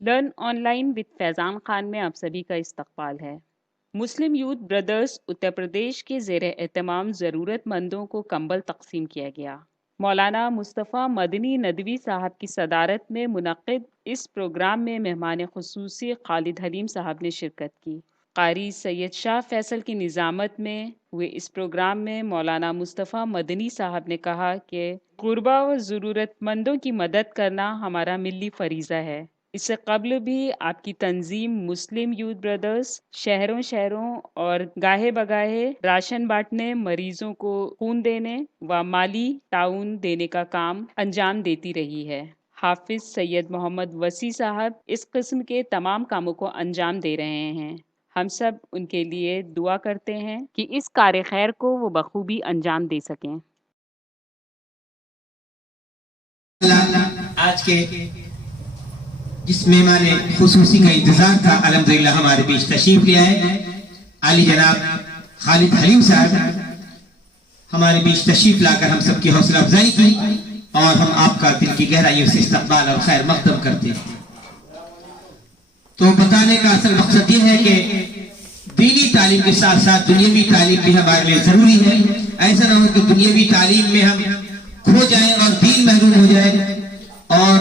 Learn on line with فیضان خان میں آپ سبھی کا استقبال ہے۔ Muslim youth brothers Uttar Pradesh کے زیر اہتمام ضرورت مندوں کو کمبل تقسیم کیا گیا۔ مولانا مصطفیٰ مدنی ندوی صاحب کی صدارت میں منعقد اس پروگرام میں مہمان خصوصی خالد حلیم صاحب نے شرکت کی۔ قاری سید شاہ فیصل کی نظامت میں ہوئے اس پروگرام میں مولانا مصطفیٰ مدنی صاحب نے کہا کہ غربا و ضرورت مندوں کی مدد کرنا ہمارا ملی فریضہ ہے۔ اس سے قبل بھی آپ کی تنظیم مسلم یوتھ بردرز شہروں اور گاہے بگاہے راشن بانٹنے، مریضوں کو خون دینے و مالی تعاون دینے کا کام انجام دیتی رہی ہے۔ حافظ سید محمد وسیع صاحب اس قسم کے تمام کاموں کو انجام دے رہے ہیں۔ ہم سب ان کے لیے دعا کرتے ہیں کہ اس کار خیر کو وہ بخوبی انجام دے سکیں۔ آج کے جس مہمان خصوصی کا انتظار تھا الحمدللہ ہمارے بیچ تشریف لے آئے عالی جناب خالد حلیم صاحب ہمارے بیچ تشریف لا کر ہم سب کی حوصلہ افزائی کی اور ہم آپ کا دل کی گہرائیوں سے استقبال اور خیر مقدم کرتے ہیں۔ تو بتانے کا اصل مقصد یہ ہے کہ دینی تعلیم کے ساتھ ساتھ دنیاوی تعلیم بھی ہمارے لیے ضروری ہے۔ ایسا نہ ہو کہ دنیاوی تعلیم میں ہم کھو جائیں اور دین محروم ہو جائے اور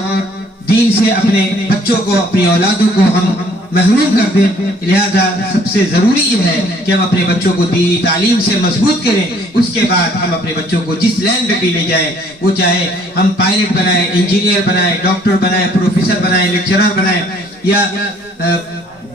دین سے اپنے بچوں کو اپنی اولادوں کو ہم محروم کر دیں۔ لہذا سب سے ضروری یہ ہے کہ ہم اپنے بچوں کو دینی تعلیم سے مضبوط کریں، اس کے بعد ہم اپنے بچوں کو جس لائن پہ بھی لے جائیں، وہ چاہے ہم پائلٹ بنائیں، انجینئر بنائیں، ڈاکٹر بنائیں، پروفیسر بنائیں، لیکچرر بنائیں یا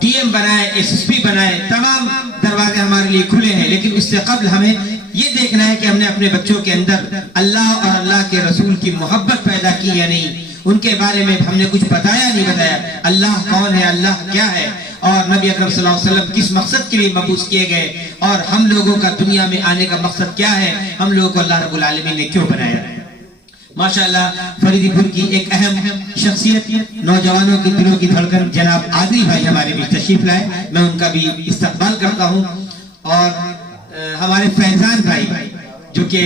ڈی ایم بنائیں، ایس ایس پی بنائیں، تمام دروازے ہمارے لیے کھلے ہیں۔ لیکن اس سے قبل ہمیں یہ دیکھنا ہے کہ ہم نے اپنے بچوں کے اندر اللہ اور اللہ کے رسول کی محبت پیدا کی یا نہیں، ان کے بارے میں ہم نے کچھ بتایا نہیں بتایا، اللہ کون ہے، اللہ کیا ہے، اور نبی اکرم صلی اللہ علیہ وسلم کس مقصد کے لیے مبعوث کیے گئے، اور ہم لوگوں کا دنیا میں آنے کا مقصد کیا ہے، ہم لوگوں کو اللہ رب العالمین نے کیوں بنایا۔ ماشاءاللہ فریدی پور کی ایک اہم شخصیت، نوجوانوں کے دلوں کی دھڑکن جناب عادل بھائی ہمارے بھی تشریف لائے، میں ان کا بھی استقبال کرتا ہوں، اور ہمارے فیضان بھائی جو کہ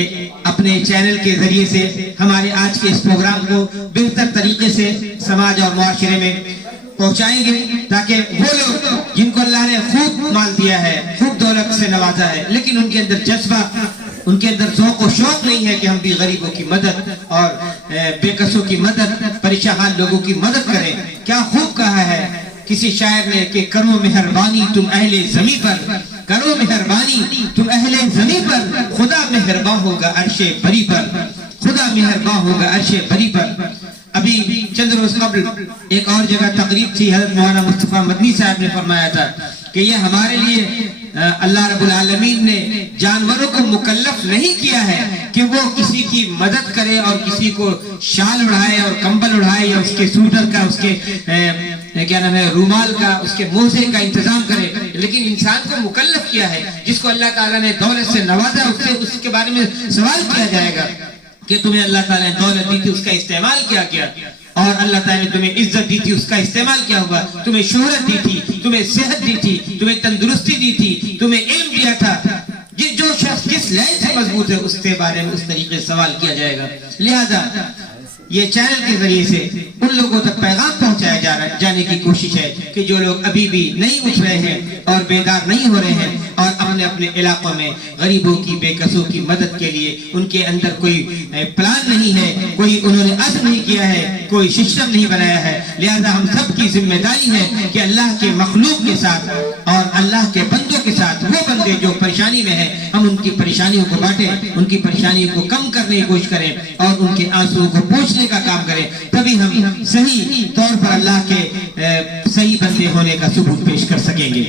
اپنے چینل کے ذریعے سے ہمارے آج کے اس پروگرام کو بہتر طریقے سے سماج اور معاشرے میں پہنچائیں گے، تاکہ وہ لوگ جن کو اللہ نے خوب مال دیا ہے، خوب دولت سے نوازا ہے، لیکن ان کے اندر جذبہ، ان کے اندر ذوق و شوق نہیں ہے کہ ہم بھی غریبوں کی مدد اور بے کسوں کی مدد، پریشان لوگوں کی مدد کریں۔ کیا خوب کہا ہے کسی شاعر نے کہ کرو مہربانی تم اہل زمین پر، کرو مہربانی تم اہل زمین پر، خدا مہربان ہوگا عرش بری پر، خدا مہربان ہوگا عرش بری پر۔ ابھی چند روز قبل ایک اور جگہ تقریب تھی، حضرت مولانا مصطفیٰ مدنی صاحب نے فرمایا تھا کہ یہ ہمارے لیے اللہ رب العالمین نے جانوروں کو مکلف نہیں کیا ہے کہ وہ کسی کی مدد کرے اور کسی کو شال اڑھائے اور کمبل اڑھائے یا اس کے سوٹر کا، اس کے کیا نام ہے رومال کا، اس کے موزے کا انتظام کرے، لیکن انسان کو مکلف کیا ہے۔ جس کو اللہ تعالیٰ نے دولت سے نوازا اس کے بارے میں سوال کیا جائے گا کہ تمہیں اللہ تعالیٰ نے دولت دی تھی، اس کا استعمال کیا کیا، اور اللہ تعالیٰ نے تمہیں عزت دی تھی، اس کا استعمال کیا ہوا، تمہیں شہرت دی تھی، تمہیں صحت دی تھی، تمہیں تندرستی دی تھی، تمہیں علم دیا تھا، جو شخص کس لائن سے مضبوط ہے اس کے بارے میں اس طریقے سے سوال کیا جائے گا۔ لہذا یہ چینل کے ذریعے سے ان لوگوں تک پیغام پہنچایا جانے کی کوشش ہے کہ جو لوگ ابھی بھی نہیں اٹھ رہے ہیں اور بیدار نہیں ہو رہے ہیں اور اپنے اپنے علاقوں میں غریبوں کی، بے کسوں کی مدد کے لیے ان کے اندر کوئی پلان نہیں ہے، کوئی انہوں نے عزم نہیں کیا ہے، کوئی سسٹم نہیں بنایا ہے۔ لہذا ہم سب کی ذمہ داری ہے کہ اللہ کے مخلوق کے ساتھ اور اللہ کے بندوں کے ساتھ وہ بندے جو پریشانی میں ہیں، ہم ان کی پریشانیوں کو بانٹیں، ان کی پریشانیوں کو کم کرنے کی کوشش کریں اور ان کے آنسوؤں کو پوچھنے کا کام کریں، تبھی ہم صحیح طور پر اللہ کے صحیح بندے ہونے کا ثبوت پیش کر سکیں گے۔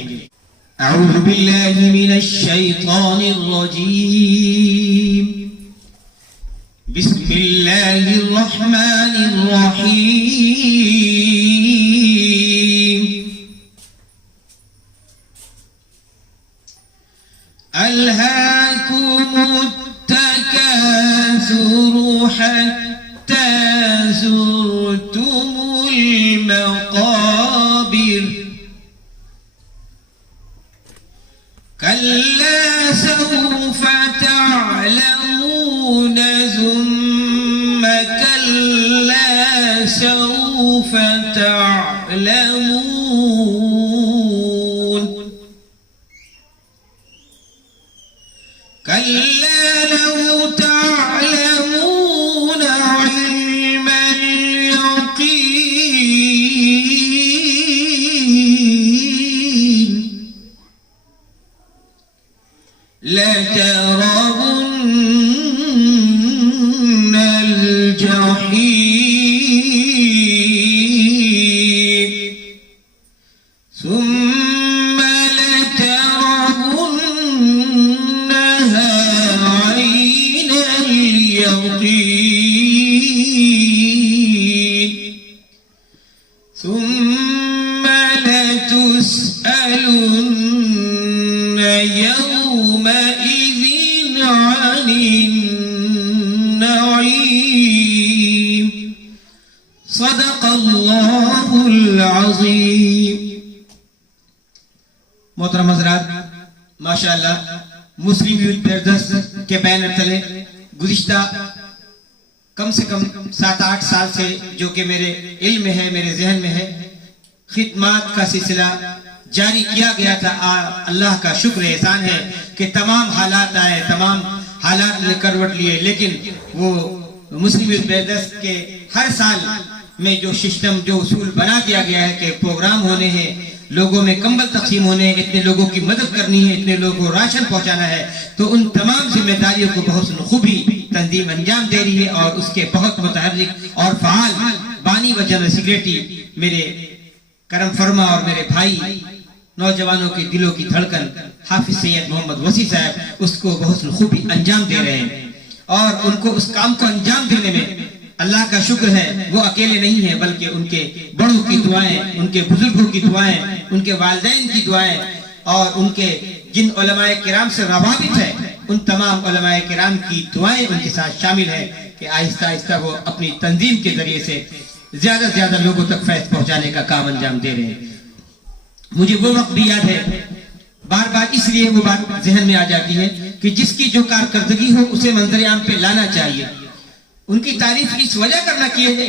اعوذ باللہ من الشیطان الرجیم، بسم اللہ الرحمن الرحیم۔ الہاکم التکاثر حتی زرتم المقابر، کلا سوف تعلمون ثم کلا سوف سوف تعلمون كلا لو تعلمون علم اليقين لترون الجحيم ثم لترونها عين اليقين ثم لتسألن يومئذ عن النعيم صدق الله العظيم. محترم حضرات، ماشاءاللہ مسلم یوتھ برادرز کے بینر تلے گزشتہ کم سے کم 7-8 سال سے جو کہ میرے علم میں ہے، میرے ذہن میں ہے، خدمات کا سلسلہ جاری کیا گیا تھا. اللہ کا شکر احسان ہے کہ تمام حالات آئے، تمام حالات نے کروٹ لیے، لیکن وہ مسلم یوتھ برادرز کے ہر سال میں جو سسٹم، جو اصول بنا دیا گیا ہے کہ پروگرام ہونے ہیں، لوگوں میں کمبل تقسیم ہونے ہیں، اتنے لوگوں کی مدد کرنی ہے، اتنے لوگوں کو راشن پہنچانا ہے، تو ان تمام ذمہ داریوں کو بہت خوبی تنظیم انجام دے رہی ہے. اور اس کے بہت متحرک اور فعال بانی و جنرل سیکریٹری میرے کرم فرما اور میرے بھائی، نوجوانوں کے دلوں کی دھڑکن حافظ سید محمد وسیع صاحب اس کو بہت خوبی انجام دے رہے ہیں. اور ان کو اس کام کو انجام دینے میں اللہ کا شکر ہے، وہ اکیلے نہیں ہیں، بلکہ ان کے بڑوں کی دعائیں، ان کے بزرگوں کی دعائیں، ان کے والدین کی دعائیں، اور ان کے جن علماء کرام سے روابط ہے، ان تمام علماء کرام کی دعائیں ان کے ساتھ شامل ہے کہ آہستہ آہستہ وہ اپنی تنظیم کے ذریعے سے زیادہ سے زیادہ لوگوں تک فیض پہنچانے کا کام انجام دے رہے ہیں. مجھے وہ وقت بھی یاد ہے، بار بار اس لیے وہ بات ذہن میں آ جاتی ہے کہ جس کی جو کارکردگی ہو اسے منظر عام پہ لانا چاہیے. ان کی تعریف اس وجہ کرنا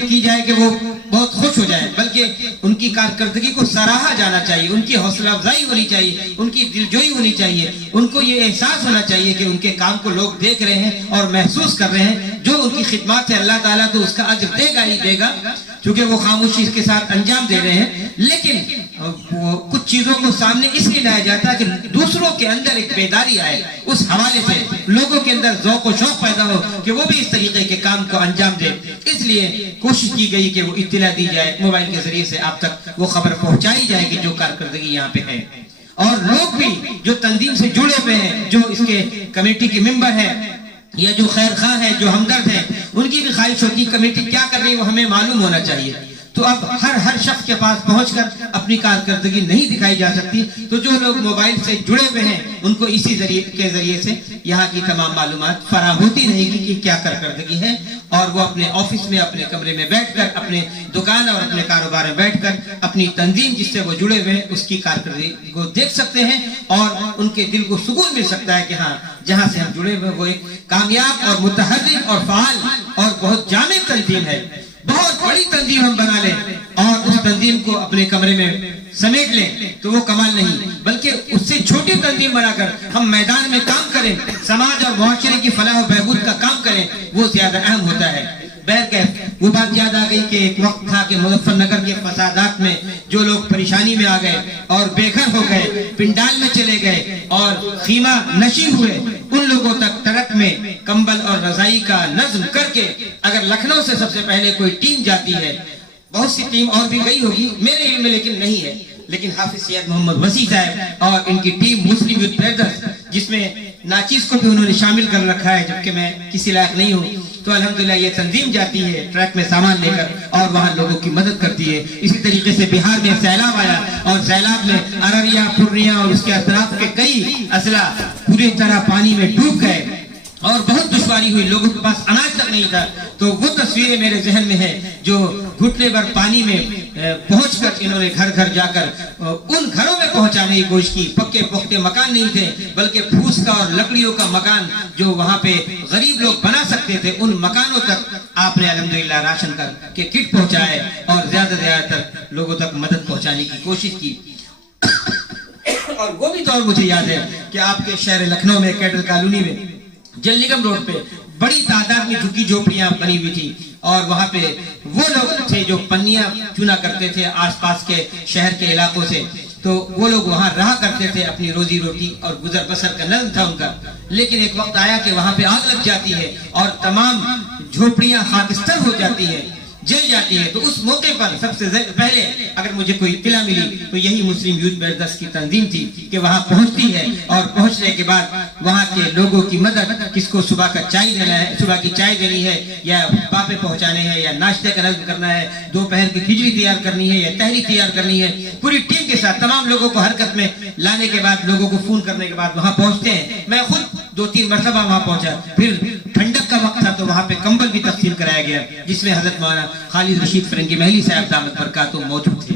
کی جائے کہ وہ بہت خوش ہو جائے، بلکہ ان کی کارکردگی کو سراہا جانا چاہیے، ان کی حوصلہ افزائی ہونی چاہیے، ان کی دلجوئی ہونی چاہیے، ان کو یہ احساس ہونا چاہیے کہ ان کے کام کو لوگ دیکھ رہے ہیں اور محسوس کر رہے ہیں. جو ان کی خدمات ہے اللہ تعالیٰ تو اس کا اجر دے گا ہی دے گا، چونکہ وہ خاموشی کے ساتھ انجام دے رہے ہیں. لیکن وہ کچھ چیزوں کو سامنے اس لیے لایا جاتا ہے کہ دوسروں کے اندر ایک بیداری آئے، اس حوالے سے لوگوں کے اندر ذوق و شوق پیدا ہو کہ وہ بھی اس طریقے کے کام کو انجام دے. اس لیے کوشش کی گئی کہ وہ اطلاع دی جائے، موبائل کے ذریعے سے آپ تک وہ خبر پہنچائی جائے کہ جو کارکردگی یہاں پہ ہے. اور لوگ بھی جو تنظیم سے جڑے ہوئے ہیں، جو اس کے کمیٹی کے ممبر ہیں یا جو خیر خواہ ہے، جو ہمدرد ہیں، ان کی بھی خواہش ہوتی ہے کمیٹی کیا کر رہی ہے وہ ہمیں معلوم ہونا چاہیے. تو اب ہر شخص کے پاس پہنچ کر اپنی کارکردگی نہیں دکھائی جا سکتی. تو جو لوگ موبائل سے جڑے ہوئے ہیں ان کو اسی ذریعے سے یہاں کی تمام معلومات فراہم ہوتی رہے گی کہ کیا کارکردگی ہے، اور وہ اپنے آفس میں، اپنے کمرے میں بیٹھ کر، اپنے دکان اور اپنے کاروبار میں بیٹھ کر اپنی تنظیم جس سے وہ جڑے ہوئے ہیں اس کی کارکردگی کو دیکھ سکتے ہیں، اور ان کے دل کو سکون مل سکتا ہے کہ ہاں جہاں سے ہم جڑے ہوئے وہ ایک کامیاب اور متحرک اور فعال اور بہت جامع تنظیم ہے. بہت بڑی تنظیم ہم بنا لیں اور اس تنظیم کو اپنے کمرے میں سمیٹ لیں تو وہ کمال نہیں، بلکہ اس سے چھوٹی تنظیم بنا کر ہم میدان میں کام کریں، سماج اور معاشرے کی فلاح و بہبود کا کام کریں، وہ زیادہ اہم ہوتا ہے. بہرکیف وہ بات یاد آ گئی کہ ایک وقت تھا کہ مظفر نگر کے فسادات میں جو لوگ پریشانی میں آ گئے اور بے گھر ہو گئے، پنڈال میں چلے گئے اور خیمہ نشین ہوئے، ان لوگوں تک ٹرک میں کمبل اور رضائی کا نظم کر کے اگر لکھنؤ سے سب سے پہلے کوئی ٹیم جاتی ہے، بہت سی ٹیم اور بھی گئی ہوگی میرے علم میں لیکن نہیں ہے، لیکن حافظ سید محمد وسیع صاحب اور ان کی ٹیم مسلم یوتھ برادرز، جس میں ناچیز کو بھی انہوں نے شامل کر رکھا ہے جبکہ میں کسی لائق نہیں ہوں، تو الحمدللہ یہ تنظیم جاتی ہے ٹرک میں سامان لے کر اور وہاں لوگوں کی مدد کرتی ہے. اسی طریقے سے بہار میں سیلاب آیا اور سیلاب میں ارریہ، پورنیہ اور اس کے اطراف کے کئی اضلاع پوری طرح پانی میں ڈوب گئے اور بہت دشواری ہوئی، لوگوں کے پاس اناج تک نہیں تھا. تو وہ تصویریں میرے ذہن میں ہے جو گھٹنے بھر پانی میں पहुंच कर इन्होंने घर घर जाकर उन घरों में पहुंचाने की कोशिश की। पक्के पुख्ते मकान नहीं थे, बल्कि फूस का और लकड़ियों का मकान जो वहां पे गरीब लोग बना सकते थे, उन मकानों तक आपने अल्हम्दुलिल्लाह राशन के किट पहुंचाए और ज्यादा से ज्यादा लोगों तक मदद पहुंचाने की कोशिश की। और वो भी दौर मुझे याद है कि आपके शहर लखनऊ में कैटल कॉलोनी में जल निगम रोड पे बड़ी तादाद में झुग्गी झोपड़ियां बनी हुई थी, और वहां पे वो लोग थे जो पन्नियां चुना करते थे आसपास के शहर के इलाकों से, तो वो लोग वहां रहा करते थे, अपनी रोजी रोटी और गुजर बसर का नज़म था उनका। लेकिन एक वक्त आया कि वहां पे आग लग जाती है और तमाम झोपड़ियां खाकिस्तान हो जाती है, जल जाती है। तो उस मौके पर सबसे पहले अगर मुझे कोई इत्तला मिली तो यही मुस्लिम यूथ ब्रदर्स की तंजीम थी कि वहां पहुंचती है, और पहुंचने के बाद वहां के लोगों की मदद, किसको सुबह का चाय देना है, सुबह की चाय देनी है, या पापे पहुंचाने हैं, या नाश्ते का नज़्म करना है, दोपहर की खिचड़ी तैयार करनी है, या तहरी तैयार करनी है, पूरी टीम के साथ तमाम लोगों को हरकत में लाने के बाद, लोगों को फोन करने के बाद वहां पहुंचते हैं। मैं खुद 2-3 मरतबा वहां पहुंचा। फिर ठंडक का वक्त था तो वहां पे कंबल भी तकसीम कराया गया, जिसमें हजरत मौलाना खालिद रशीद फरंगी महली साहब दामत बरकातुहू मौजूद थे।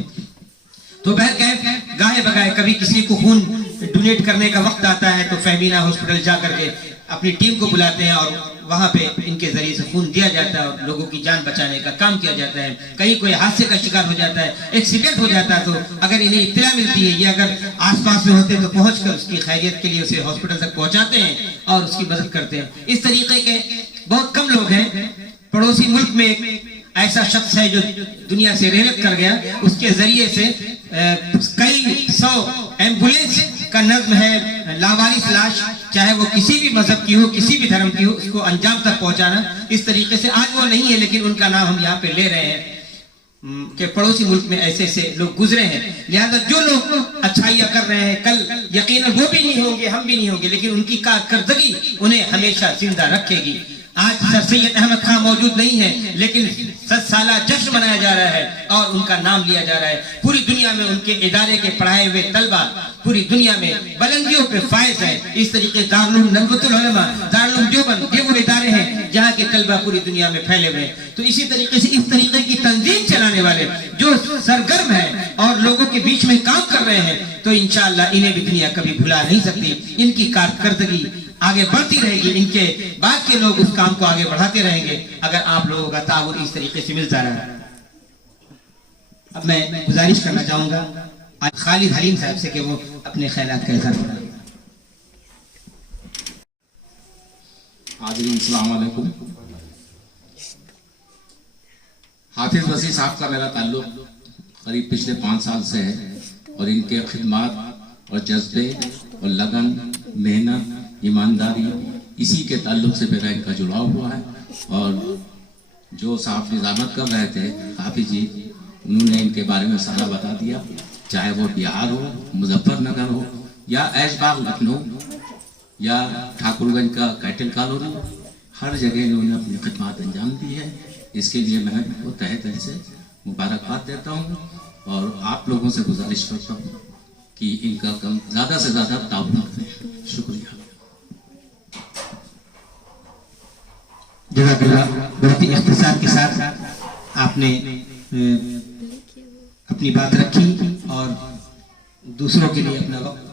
तो बहरकैफ गाहे बगाए कभी किसी को खून डोनेट करने का वक्त आता है तो फहमीना हॉस्पिटल जा करके अपनी टीम को बुलाते हैं और वहां पे इनके जरिए से खून दिया जाता है और लोगों की जान बचाने का काम किया जाता है। कहीं कोई हादसे का शिकार हो जाता है, एक्सीडेंट हो जाता है, तो अगर इन्हें इत्तला मिलती है, ये अगर आसपास में होते हैं तो पहुंचकर उसकी खैरियत के लिए उसे हॉस्पिटल तक पहुंचाते हैं और उसकी मदद करते हैं। इस तरीके के बहुत कम लोग हैं। पड़ोसी मुल्क में एक ऐसा शख्स है जो दुनिया से रहमत कर गया, उसके जरिए से कई 100 एम्बुलेंस का नज़्म है, लावारिस लाश, चाहे वो किसी भी मजहब की हो, किसी भी धर्म की हो, उसको अंजाम तक पहुंचाना। इस तरीके से आज वो नहीं है, लेकिन उनका नाम हम यहाँ पे ले रहे हैं कि पड़ोसी मुल्क में ऐसे ऐसे लोग गुजरे हैं। लिहाजा जो लोग अच्छाइयाँ कर रहे हैं, कल यकीनन वो भी नहीं होंगे, हम भी नहीं होंगे, लेकिन उनकी कारकर्दगी उन्हें हमेशा जिंदा रखेगी। आज सर सैयद अहमद खां मौजूद नहीं है, लेकिन 7 साला जश्न मनाया जा रहा है और उनका नाम लिया जा रहा है। पूरी दुनिया में उनके इदारे के पढ़ाए हुए तलबा पूरी दुनिया में बुलंदियों पे फायज है। इस तरीके दारुल नज़्वतुल उलमा, दारुल देवबंद, ये वो इदारे हैं जहाँ के तलबा पूरी दुनिया में फैले हुए हैं। तो इसी तरीके से इस तरीके की तंजीम चलाने वाले जो सरगर्म है और लोगों के बीच में काम कर रहे हैं, तो इंशाअल्लाह इन्हें भी दुनिया कभी भुला नहीं सकती। इनकी कारकर्दगी आगे बढ़ती रहेगी, इनके बाद के लोग उस काम को आगे बढ़ाते रहेंगे अगर आप लोगों का ताउन इस तरीके से मिलता रहा। अब मैं गुजारिश करना चाहूंगा खालिद हलीम साहब से कि वो अपने ख्यालात का इज़हार करें। हाज़रीन अस्सलाम वालेकुम। हाफिज वसी साहब का मेरा ताल्लुक करीब पिछले 5 साल से है और इनके खिदमात और जज्बे और लगन, मेहनत, ईमानदारी, इसी के ताल्लुक से मेरा इनका जुड़ाव हुआ है। और जो साहब निज़ामत कर रहे थे हाफिज जी, उन्होंने इनके बारे में सारा बता दिया, चाहे वो बिहार हो, मुजफ्फरनगर हो, या ऐशबाग लखनऊ, या ठाकुरगंज का कैटल कॉलोनी, हर जगह इन्होंने अपनी खिदमत अंजाम दी है। इसके लिए मैं इनको तहे तहे से मुबारकबाद देता हूँ और आप लोगों से गुजारिश करता हूँ कि इनका कम ज़्यादा से ज़्यादा ताउन करें। शुक्रिया। जज़ाकल्लाह, बहुत ही इख्तिसार के साथ आपने अपनी बात रखी और दूसरों के लिए अपना वक्त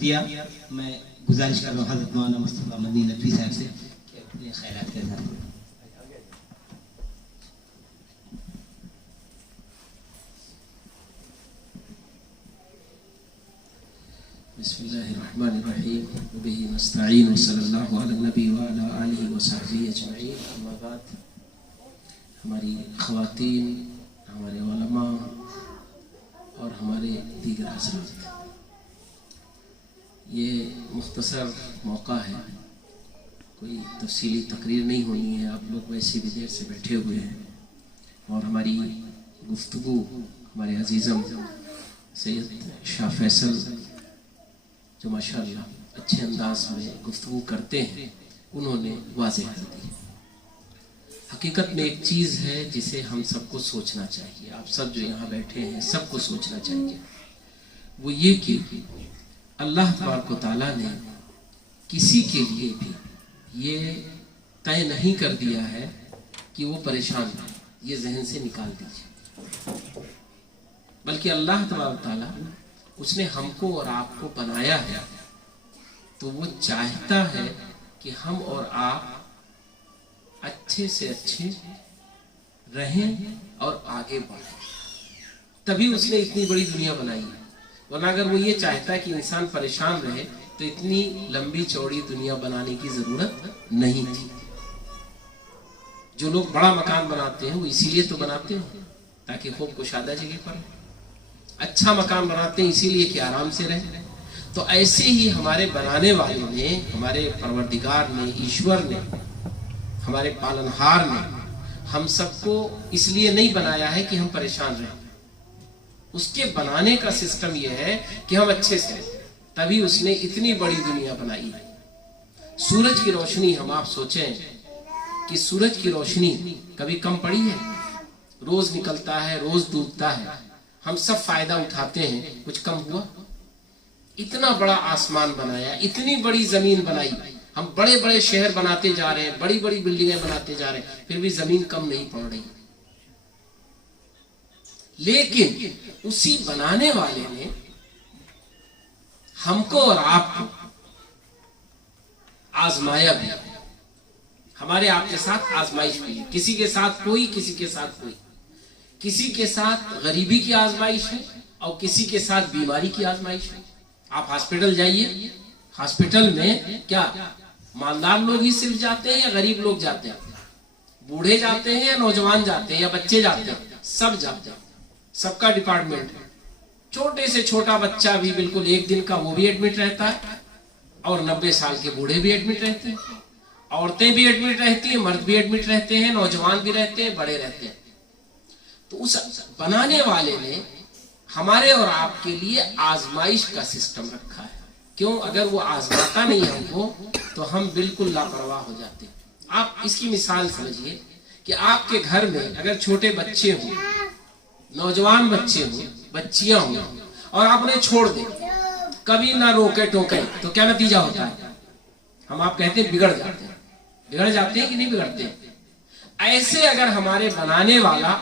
दिया। मैं गुजारिश कर रहा हूँ हज़रत मौलाना मुस्तफ़ा मदनी नदवी साहब से कि अपने ख्यालात के साथ। बिस्मिल्लाहिर्रहमानिर्रहीम बिही नस्तईन सल्लल्लाहु अला नबी व अला आलिहि व सहबिहि अजमईन। अम्मा बाद, हमारी ख़वातीन, हमारे उलमा और हमारे दीगर हज़रात, ये मुख्तसर मौका है, कोई तफसीली तकरीर नहीं होनी है। आप लोग वैसे भी देर से बैठे हुए हैं और हमारी गुफ्तगू हमारे अजीज़म सैयद शाह फैसल जो माशाअल्लाह अच्छे अंदाज में गुफ्तगू करते हैं, उन्होंने वाज़ेह कर दी। हकीकत में एक चीज़ है जिसे हम सबको सोचना चाहिए, आप सब जो यहाँ बैठे हैं सबको सोचना चाहिए, वो ये कि अल्लाह तबारक व तआला ने किसी के लिए भी ये तय नहीं कर दिया है कि वो परेशान है। ये जहन से निकाल दीजिए। बल्कि अल्लाह तबारक ताला उसने हमको और आपको बनाया है, तो वो चाहता है कि हम और आप अच्छे से अच्छे रहें और आगे बढ़ें। तभी उसने इतनी बड़ी दुनिया बनाई है। वरना अगर वो ये चाहता है कि इंसान परेशान रहे तो इतनी लंबी चौड़ी दुनिया बनाने की जरूरत नहीं थी। जो लोग बड़ा मकान बनाते हैं वो इसीलिए तो बनाते हैं ताकि खूब कुशादा जगह पर, अच्छा मकान बनाते हैं इसीलिए कि आराम से रहे। तो ऐसे ही हमारे बनाने वाले ने, हमारे परवरदिगार ने, ईश्वर ने, हमारे पालनहार ने हम सबको इसलिए नहीं बनाया है कि हम परेशान रहें। उसके बनाने का सिस्टम यह है कि हम अच्छे से रहें, तभी उसने इतनी बड़ी दुनिया बनाई है। सूरज की रोशनी, हम आप सोचें कि सूरज की रोशनी कभी कम पड़ी है? रोज निकलता है, रोज डूबता है, हम सब फायदा उठाते हैं, कुछ कम हुआ? इतना बड़ा आसमान बनाया, इतनी बड़ी जमीन बनाई, हम बड़े बड़े शहर बनाते जा रहे हैं, बड़ी बड़ी बिल्डिंगें बनाते जा रहे हैं, फिर भी जमीन कम नहीं पड़ रही। लेकिन उसी बनाने वाले ने हमको और आपको आजमाया भी, हमारे आपके साथ आजमाइश भी है। किसी के साथ कोई, किसी के साथ कोई, किसी के साथ गरीबी की आजमाइश है और किसी के साथ बीमारी की आजमाइश है। आप हॉस्पिटल जाइए, हॉस्पिटल में क्या मालदार लोग ही सिर्फ जाते हैं या गरीब लोग जाते हैं? बूढ़े जाते हैं या नौजवान जाते हैं या बच्चे जाते हैं? सब जाते हैं, सबका डिपार्टमेंट है। छोटे से छोटा बच्चा भी बिल्कुल एक दिन का वो भी एडमिट रहता है और 90 साल के बूढ़े भी एडमिट रहते हैं, औरतें भी एडमिट रहती हैं, मर्द भी एडमिट रहते हैं, नौजवान भी रहते हैं, बड़े रहते हैं। तो उस बनाने वाले ने हमारे और आपके लिए आजमाइश का सिस्टम रखा है। क्यों? अगर वो आजमाता नहीं हमको तो हम बिल्कुल लापरवाह हो जाते हैं। आप इसकी मिसाल समझिए कि आपके घर में अगर छोटे बच्चे हों, नौजवान बच्चे हों, बच्चियां हों और आप उन्हें छोड़ दें, कभी ना रोके टोके, तो क्या नतीजा होता है? हम आप कहते हैं बिगड़ जाते हैं। बिगड़ जाते हैं कि नहीं बिगड़ते? ऐसे अगर हमारे बनाने वाला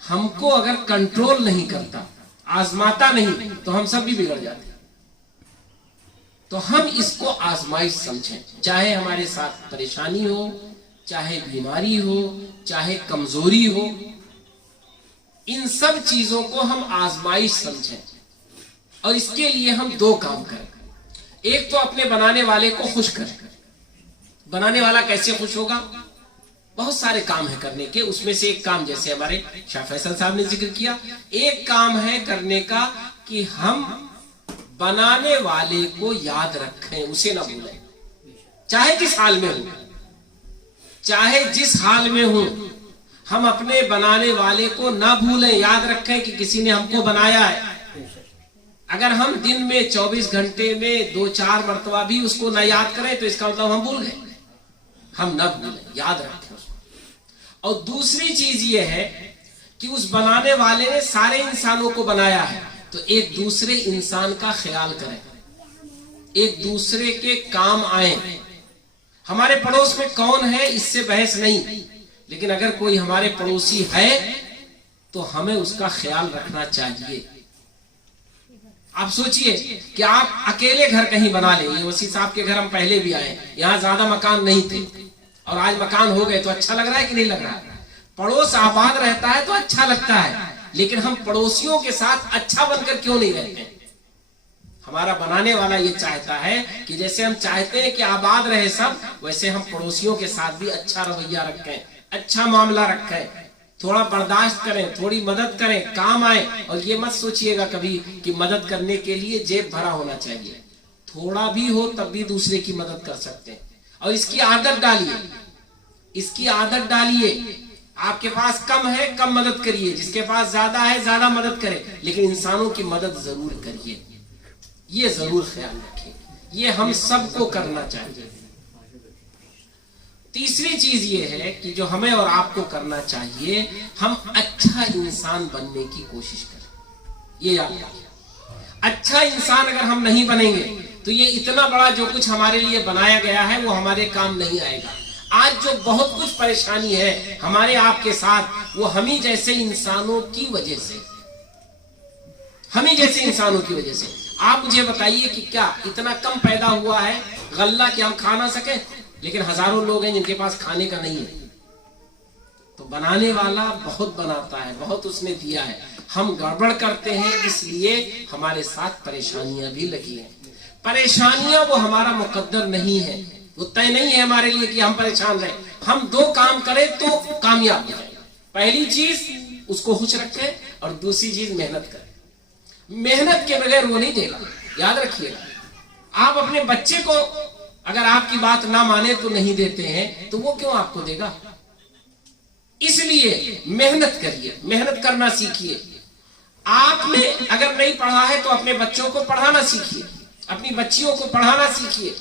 हमको अगर कंट्रोल नहीं करता, आजमाता नहीं, तो हम सब भी बिगड़ जाते हैं। तो हम इसको आजमाइश समझें, चाहे हमारे साथ परेशानी हो, चाहे बीमारी हो, चाहे कमजोरी हो, इन सब चीजों को हम आजमाइश समझें। और इसके लिए हम दो काम करें। एक तो अपने बनाने वाले को खुश करें। बनाने वाला कैसे खुश होगा? बहुत सारे काम है करने के, उसमें से एक काम जैसे हमारे शाह फैसल साहब ने जिक्र किया, एक काम है करने का कि हम बनाने वाले को याद रखें, उसे ना भूलें। चाहे जिस हाल में हो, चाहे जिस हाल में हो, हम अपने बनाने वाले को ना भूलें, याद रखें कि किसी ने हमको बनाया है। अगर हम दिन में 24 घंटे में 2-4 मरतबा भी उसको ना याद करें तो इसका मतलब हम भूल गए। हम ना भूलें, याद रखें उसको। और दूसरी चीज ये है कि उस बनाने वाले ने सारे इंसानों को बनाया है, तो एक दूसरे इंसान का ख्याल करें, एक दूसरे के काम आए। हमारे पड़ोस में कौन है इससे बहस नहीं, लेकिन अगर कोई हमारे पड़ोसी है तो हमें उसका ख्याल रखना चाहिए। आप सोचिए कि आप अकेले घर कहीं बना लें, ये वसी साहब के घर हम पहले भी आए, यहाँ ज्यादा मकान नहीं थे और आज मकान हो गए, तो अच्छा लग रहा है कि नहीं लग रहा है? पड़ोस आबाद रहता है तो अच्छा लगता है, लेकिन हम पड़ोसियों के साथ अच्छा बनकर क्यों नहीं रहते? हमारा बनाने वाला ये चाहता है कि जैसे हम चाहते हैं कि आबाद रहे सब, वैसे हम पड़ोसियों के साथ भी अच्छा रवैया रखें, अच्छा मामला रखें, थोड़ा बर्दाश्त करें, थोड़ी मदद करें, काम आए। और ये मत सोचिएगा कभी कि मदद करने के लिए जेब भरा होना चाहिए, थोड़ा भी हो तब भी दूसरे की मदद कर सकते हैं। और इसकी आदत डालिए, इसकी आदत डालिए। आपके पास कम है, कम मदद करिए, जिसके पास ज्यादा है ज्यादा मदद करें, लेकिन इंसानों की मदद जरूर करिए, ये जरूर ख्याल रखिए, ये हम सबको करना चाहिए। तीसरी चीज ये है कि जो हमें और आपको करना चाहिए, हम अच्छा इंसान बनने की कोशिश करें। ये याद रखिए, अच्छा इंसान अगर हम नहीं बनेंगे तो ये इतना बड़ा जो कुछ हमारे लिए बनाया गया है वो हमारे काम नहीं आएगा। आज जो बहुत कुछ परेशानी है हमारे आपके साथ, वो हम ही जैसे इंसानों की वजह से। हम ही जैसे इंसानों की वजह से। आप मुझे बताइए कि क्या इतना कम पैदा हुआ है गल्ला कि हम खा ना सके, लेकिन हजारों लोग हैं जिनके पास खाने का नहीं है। तो बनाने वाला बहुत बनाता है, बहुत उसने दिया है, हम गड़बड़ करते हैं, इसलिए हमारे साथ परेशानियां भी लगी हैं। परेशानियां वो हमारा मुकद्दर नहीं है, वो तय नहीं है हमारे लिए कि हम परेशान रहे। हम दो काम करें तो कामयाब हो जाए। पहली चीज उसको खुश रखें और दूसरी चीज मेहनत करें। मेहनत के बगैर वो नहीं देगा, याद रखिएगा। आप अपने बच्चे को अगर आपकी बात ना माने तो नहीं देते हैं, तो वो क्यों आपको देगा? इसलिए मेहनत करिए, मेहनत करना सीखिए। आपने अगर नहीं पढ़ा है तो अपने बच्चों को पढ़ाना सीखिए, अपनी बच्चियों को पढ़ाना सीखिए,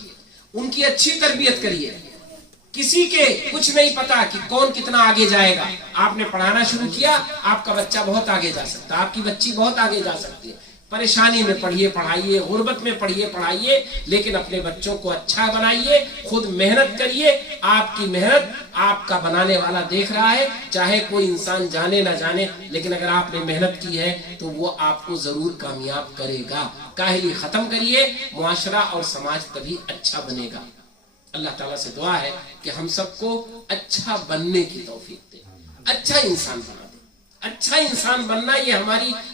उनकी अच्छी तरबियत करिए। किसी के कुछ नहीं पता कि कौन कितना आगे जाएगा। आपने पढ़ाना शुरू किया, आपका बच्चा बहुत आगे जा सकता है, आपकी बच्ची बहुत आगे जा सकती है। परेशानी में पढ़िए पढ़ाइए, गुर्बत में पढ़िए पढ़ाइए, लेकिन अपने बच्चों को अच्छा बनाइए, खुद मेहनत करिए। आपकी मेहनत आपका बनाने वाला देख रहा है, चाहे कोई इंसान जाने ना जाने, लेकिन अगर आपने मेहनत की है तो वो आपको जरूर कामयाब करेगा। काहली खत्म करिए, मुआशरा और समाज तभी अच्छा बनेगा। अल्लाह ताला से दुआ है कि हम सबको अच्छा बनने की तौफीक दे, अच्छा इंसान बना दे। अच्छा इंसान बनना ये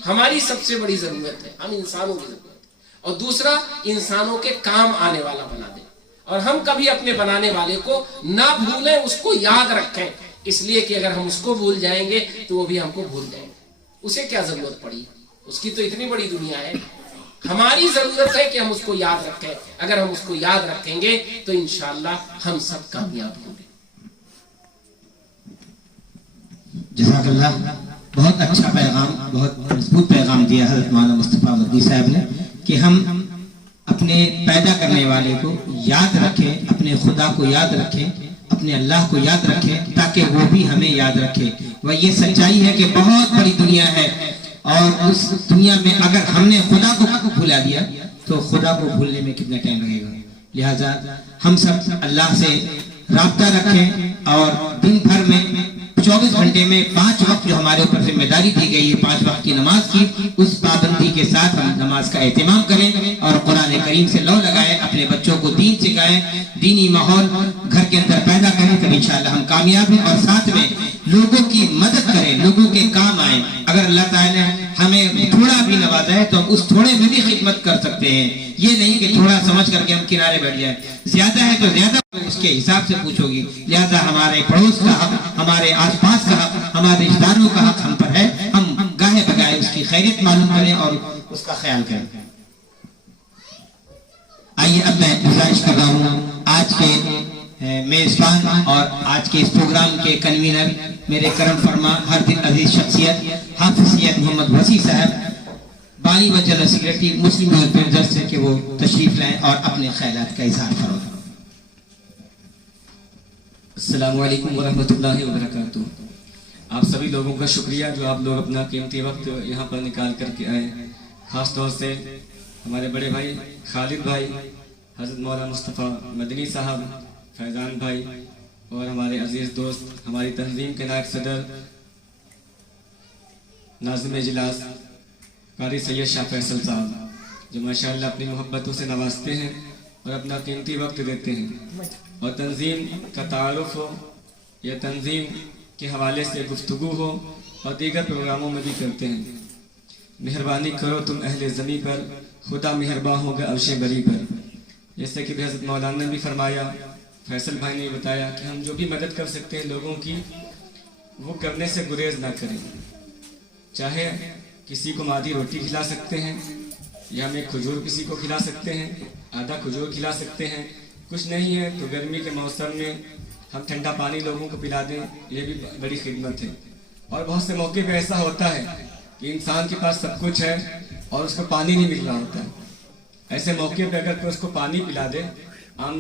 हमारी सबसे बड़ी जरूरत है, हम इंसानों की जरूरत है। और दूसरा, इंसानों के काम आने वाला बना दे। और हम कभी अपने बनाने वाले को ना भूलें, उसको याद रखें, इसलिए कि अगर हम उसको भूल जाएंगे तो वो भी हमको भूल जाएंगे। उसे क्या जरूरत पड़ी, उसकी तो इतनी बड़ी दुनिया है। हमारी जरूरत है कि हम उसको याद रखें। अगर हम उसको याद रखेंगे तो इंशाअल्लाह हम सब कामयाब होंगे। जज़ाकल्लाह, बहुत अच्छा पैगाम, बहुत मजबूत पैगाम दिया हज़रत मौलाना मुस्तफ़ा मदनी साहब ने कि हम अपने पैदा करने वाले को याद रखें, अपने खुदा को याद रखें, अपने अल्लाह को याद रखें, ताकि वो भी हमें याद रखे। वह ये सच्चाई है कि बहुत बड़ी दुनिया है, और उस दुनिया में अगर हमने खुदा को भुला दिया तो खुदा को भूलने में कितना टाइम लगेगा। लिहाजा हम सब अल्लाह से राब्ता रखें और दिन भर में 24 घंटे में 5 वक्त जो हमारे ऊपर जिम्मेदारी दी गई है 5 वक्त की नमाज की, उस पाबंदी के साथ हम नमाज का एहतमाम करें और कुरान करीम से लौ लगाएं, अपने बच्चों को दीन सिखाएं, दीनी माहौल घर के अंदर पैदा करें, तब इंशाअल्लाह हम कामयाब हैं। और साथ में लोगों की मदद करें, लोगों के काम आए। अगर अल्लाह ताला ने हमें थोड़ा भी नवाजा है तो हम उस थोड़े में भी खिदमत कर सकते हैं। ये नहीं कि थोड़ा समझ करके हम किनारे बैठ जाएं। ज्यादा है तो ज्यादा उसके हिसाब से पूछोगी। लिहाजा हमारे पड़ोस का हक, हमारे आसपास का हक, हमारे रिश्तेदारों का हक हम पर है। हम गाहे बगाहे उसकी खैरियत मालूम करें और उसका ख्याल करें। आइए अब मैं गुजारिश कर रहा हूँ आज के मेजबान और आज के इस प्रोग्राम के कन्वीनर, मेरे करम फरमा हर दिन अजीज शख्सियत हाफिज सैयद मोहम्मद वसी साहब, बानी व जनरल सेक्रेटरी मुस्लिम वेलफेयर ट्रस्ट से, कि वो तशरीफ लाएं और अपने ख्यालात का इजहार फरमाएं। अस्सलामु अलैकुम वरहमतुल्लाहि वबरकातुहू। आप सभी लोगों का शुक्रिया जो आप लोग अपना कीमती वक्त यहाँ पर निकाल करके आए। ख़ास तौर से हमारे बड़े भाई खालिद भाई, हज़रत मौलाना मुस्तफ़ा मदनी साहब, फैज़ान भाई और हमारे अजीज़ दोस्त, हमारी तंजीम के नायब सदर नाज़िम इजलास कारी सैयद शाह फैसल साहब, जो माशाअल्लाह अपनी मोहब्बतों से नवाजते हैं और अपना कीमती वक्त देते हैं। और तंजीम का तारुफ हो या तंजीम के हवाले से गुफ्तगू हो और दीगर प्रोग्रामों में भी करते हैं। मेहरबानी करो तुम अहले ज़मी पर, खुदा मेहरबान होगा अर्श बरी पर। जैसे कि हज़रत मौलाना ने भी फरमाया, फैसल भाई ने बताया कि हम जो भी मदद कर सकते हैं लोगों की, वो करने से गुरेज ना करें। चाहे किसी को मादी रोटी खिला सकते हैं, या हम एक खजूर किसी को खिला सकते हैं, आधा खजूर खिला सकते हैं। कुछ नहीं है तो गर्मी के मौसम में हम ठंडा पानी लोगों को पिला दें, ये भी बड़ी खिदमत है। और बहुत से मौके पे ऐसा होता है कि इंसान के पास सब कुछ है और उसको पानी नहीं मिल रहा होता है। ऐसे मौके पे अगर कोई उसको पानी पिला दे, आम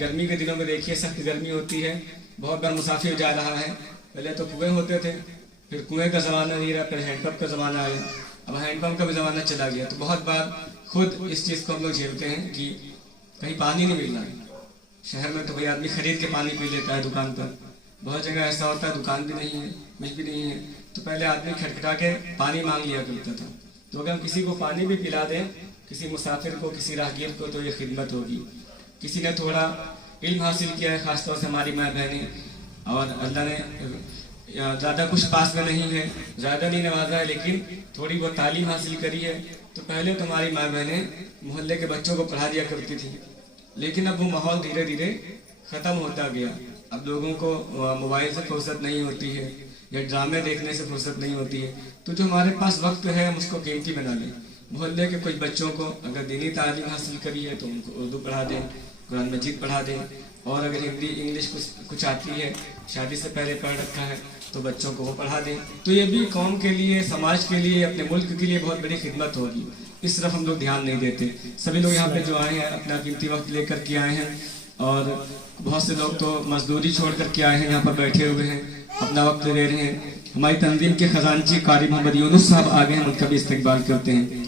गर्मी के दिनों में देखिए सख्त गर्मी होती है, बहुत बार मुसाफिर जा रहा है। पहले तो कुएं होते थे, फिर कुएं का ज़माना नहीं रहा, फिर हैंडपम्प का ज़माना आया, अब हैंडपम्प का भी ज़माना चला गया। तो बहुत बार खुद इस चीज़ को हम लोग झेलते हैं कि कहीं पानी नहीं मिल रहा है। शहर में तो भाई आदमी खरीद के पानी पी लेता है दुकान पर, बहुत जगह ऐसा होता है दुकान भी नहीं है, कुछ भी नहीं है, तो पहले आदमी खटखटा के पानी मांग लिया करता था। तो अगर हम किसी को पानी भी पिला दें, किसी मुसाफिर को, किसी राहगीर को, तो ये खिदमत होगी। किसी ने थोड़ा इल्म हासिल किया है, ख़ासतौर से हमारी माँ बहनें, और अल्लाह ने ज़्यादा कुछ पास में नहीं है, ज़्यादा नहीं नवाजा है, लेकिन थोड़ी बहुत तालीम हासिल करी है, तो पहले तो हमारी माँ बहनें मोहल्ले के बच्चों को पढ़ा दिया करती थी, लेकिन अब वो माहौल धीरे धीरे ख़त्म होता गया। अब लोगों को मोबाइल से फुर्सत नहीं होती है या ड्रामे देखने से फुर्सत नहीं होती है, तो जो हमारे पास वक्त है हम उसको कीमती बना लें। मोहल्ले के कुछ बच्चों को अगर दीनी तालीम हासिल करी है तो उनको उर्दू पढ़ा दें, कुरान मजीद पढ़ा दें, और अगर हिंदी इंग्लिश कुछ आती है, शादी से पहले पढ़ रखा है, तो बच्चों को वो पढ़ा दें। तो ये भी कौम के लिए, समाज के लिए, अपने मुल्क के लिए बहुत बड़ी खिदमत होगी। इस तरफ हम लोग ध्यान नहीं देते। सभी लोग यहाँ पे जो आए हैं अपना कीमती वक्त लेकर के आए हैं, और बहुत से लोग तो मजदूरी छोड़ कर के आए हैं, यहाँ पर बैठे हुए हैं, अपना वक्त दे रहे हैं। हमारी तंजीम के खजानची कारी मोहम्मद यूनुस साहब आ गए हैं, उनका भी इस्तकबाल करते हैं।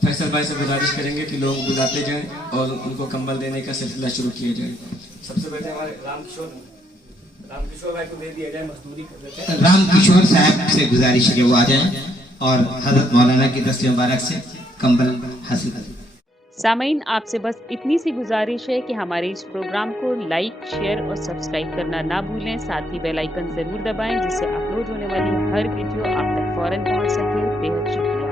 फैसल भाई से गुजारिश करेंगे कि लोग बुलाते जाएं और उनको कंबल देने का सिलसिला शुरू किया जाए। सबसे पहले हमारे रामकिशोर भाई को दे दिया जाए, मजदूरी कर देते हैं। रामकिशोर साहब से गुजारिश है कि वो आ जाएं और हजरत मौलाना की दस्ते मुबारक से कंबल हासिल करें। सामीन, आपसे बस इतनी सी गुजारिश है कि हमारे इस प्रोग्राम को लाइक, शेयर और सब्सक्राइब करना ना भूलें। साथ ही बेल आइकन ज़रूर दबाएं, जिससे अपलोड होने वाली हर वीडियो आप तक फ़ौरन पहुंच सके। बेहद शुक्रिया।